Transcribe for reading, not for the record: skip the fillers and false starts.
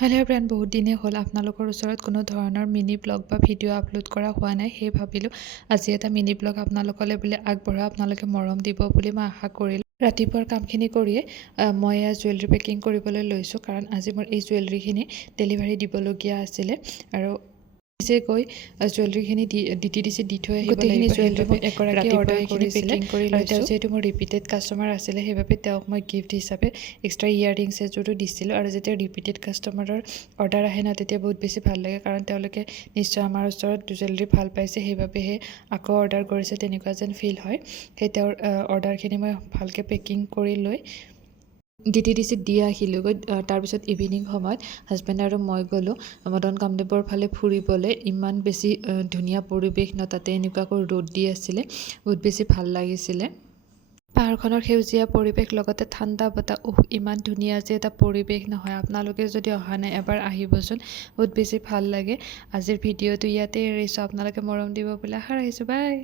Hello' friend, বহুত দিনেই হ'ল আপোনালোকৰ ওচৰত কোনো ধৰণৰ মিনি ব্লগ বা ভিডিঅ' আপলোড কৰা হোৱা নাই। সেয়ে ভাবিলোঁ আজি এটা মিনি ব্লগ আপোনালোকলৈ বুলি আগবঢ়া, আপোনালোকে মৰম দিব বুলি মই আশা কৰিলোঁ। ৰাতিপুৱাৰ কামখিনি কৰিয়ে মই এয়া জুৱেলাৰী পেকিং কৰিবলৈ লৈছোঁ, কাৰণ আজি মোৰ এই জুৱেলাৰীখিনি ডেলিভাৰী দিবলগীয়া আছিলে আৰু নিজে গৈ জুৱেলাৰীখিনি DTDC দি থৈ আহিব লাগিব। জুৱেলাৰী মোক এগৰাকী অৰ্ডাৰ কৰিছিলে আৰু তেওঁ যিহেতু মোৰ ৰিপিটেড কাষ্টমাৰ আছিলে, সেইবাবে তেওঁক মই গিফ্ট হিচাপে এক্সট্ৰা ইয়াৰিংছ এযোৰো দিছিলোঁ। আৰু যেতিয়া ৰিপিটেড কাষ্টমাৰৰ অৰ্ডাৰ আহে ন, তেতিয়া বহুত বেছি ভাল লাগে, কাৰণ তেওঁলোকে নিশ্চয় আমাৰ ওচৰত জুৱেলাৰী ভাল পাইছে, সেইবাবেহে আকৌ অৰ্ডাৰ কৰিছে, তেনেকুৱা যেন ফিল হয়। সেই তেওঁৰ অৰ্ডাৰখিনি মই ভালকৈ পেকিং কৰি লৈ DTDCত দি আহিলোঁগৈ। তাৰপিছত ইভিনিং সময়ত হাজবেণ্ড আৰু মই গ'লোঁ মদন কামদেৱৰ ফালে ফুৰিবলৈ। ইমান বেছি ধুনীয়া পৰিৱেশ ন, তাতে এনেকুৱাকৈ ৰ'দ দি আছিলে, বহুত বেছি ভাল লাগিছিলে। পাহাৰখনৰ সেউজীয়া পৰিৱেশ লগতে ঠাণ্ডা বতাহ, ইমান ধুনীয়া যে এটা পৰিৱেশ নহয়। আপোনালোকে যদি অহা নাই এবাৰ আহিবচোন, বহুত বেছি ভাল লাগে। আজিৰ ভিডিঅ'টো ইয়াতে এৰিছোঁ, আপোনালোকে মৰম দিব বুলি আশা ৰাখিছোঁ। বাই।